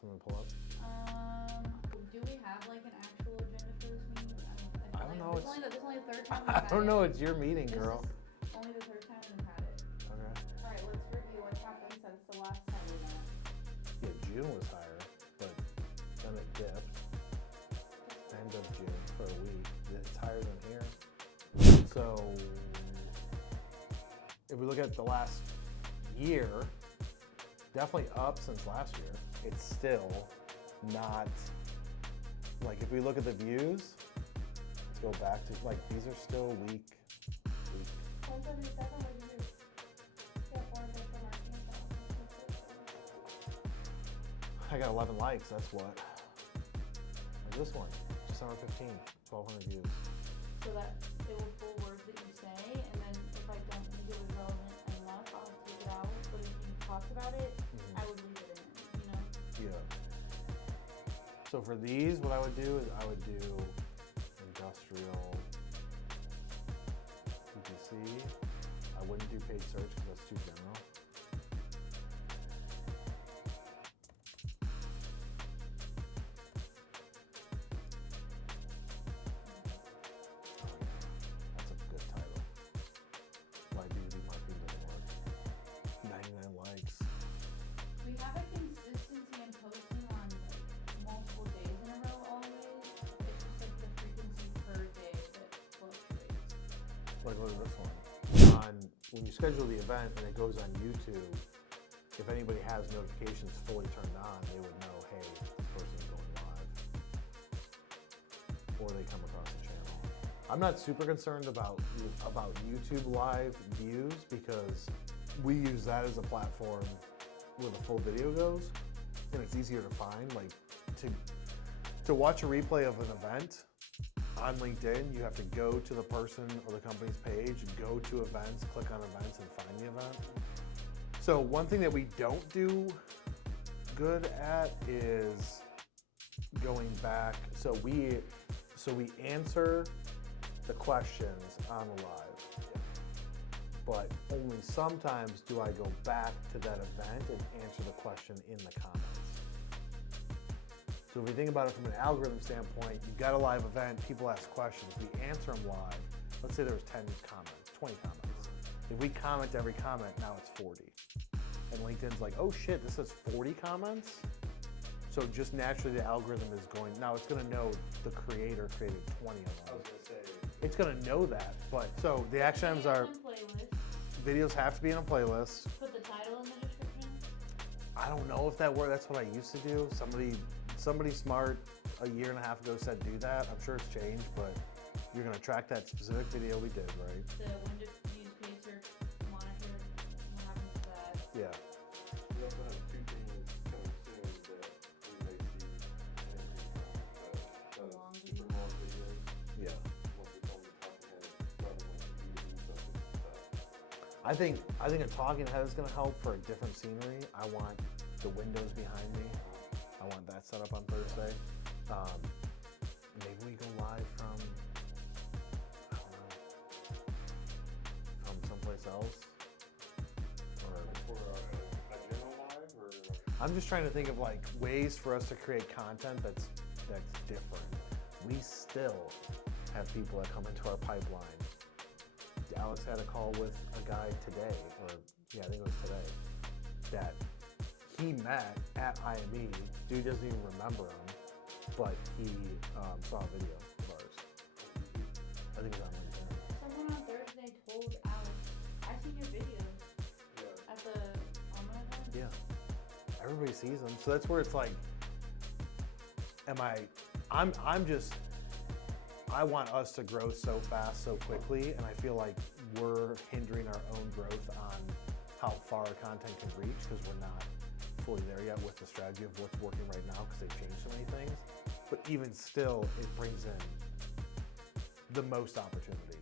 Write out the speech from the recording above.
something to pull up? Do we have like an actual agenda for this meeting? I don't know. This is only the third time we've I had don't know. it. It's your meeting, girl. This is only the third time we've had it. Okay. Alright, let's review what's happened since the last time we met. Yeah, June was higher, but then it dipped. End of June for a week. It's higher than here. So if we look at the last year, definitely up since last year. It's still not, like if we look at the views, let's go back to, like these are still weak. 177, what did you do? Yeah, 400 marketing. I got 11 likes, that's what. Like this one, December 15th, 1,200 views. So that it will pull words that you say, and then if I don't think it was relevant enough, I'll take it out. But if you talked about it, I would leave it in, you know? Yeah. So for these, what I would do is I would do industrial PPC. I wouldn't do paid search because that's too general. That's a good title. Why B2B marketing doesn't work. 99 likes. We have a consistency in posting on like multiple days in a row always. It's just like the frequency per day that fluctuates. Like look at this one. When you schedule the event and it goes on YouTube, if anybody has notifications fully turned on, they would know, hey, this person is going live. Or they come across the channel. I'm not super concerned about YouTube live views because we use that as a platform where the full video goes, and it's easier to find. Like to watch a replay of an event on LinkedIn, you have to go to the person or the company's page, go to events, click on events, and find the event. So one thing that we don't do good at is going back. So we answer the questions on the live, but only sometimes do I go back to that event and answer the question in the comments. So if you think about it from an algorithm standpoint, you've got a live event, people ask questions, we answer them live. Let's say there was 10 comments, 20 comments. If we comment every comment, now it's 40. And LinkedIn's like, oh shit, this has 40 comments? So just naturally the algorithm is going, now it's gonna know the creator created 20 of them. I was gonna say. It's gonna know that, but so the action items are, videos have to be in a playlist. Put the title in the description. I don't know if that worked, that's what I used to do. Somebody smart a year and a half ago said do that. I'm sure it's changed, but you're gonna track that specific video we did, right? The when to use paid search, monitor what happens to that. Yeah. We also have two things coming soon that we may see an increase on. The super long videos. Yeah. Once it's on the talking head, rather than B2B stuff. I think a talking head is gonna help for a different scenery. I want the windows behind me. I want that set up on Thursday. Maybe we go live from, I don't know, from someplace else. Or For a general live or like. I'm just trying to think of like ways for us to create content that's different. We still have people that come into our pipeline. Alex had a call with a guy today, or yeah, I think it was today, that he met at IME. Dude doesn't even remember him, but he saw a video of ours. I think it was on LinkedIn. Someone on Thursday told Alex, I seen your videos Yeah. at the Alma event. Yeah, everybody sees them. So that's where it's like, I want us to grow so fast, so quickly, and I feel like we're hindering our own growth on how far our content can reach because we're not fully there yet with the strategy of what's working right now because they've changed so many things. But even still, it brings in the most opportunity.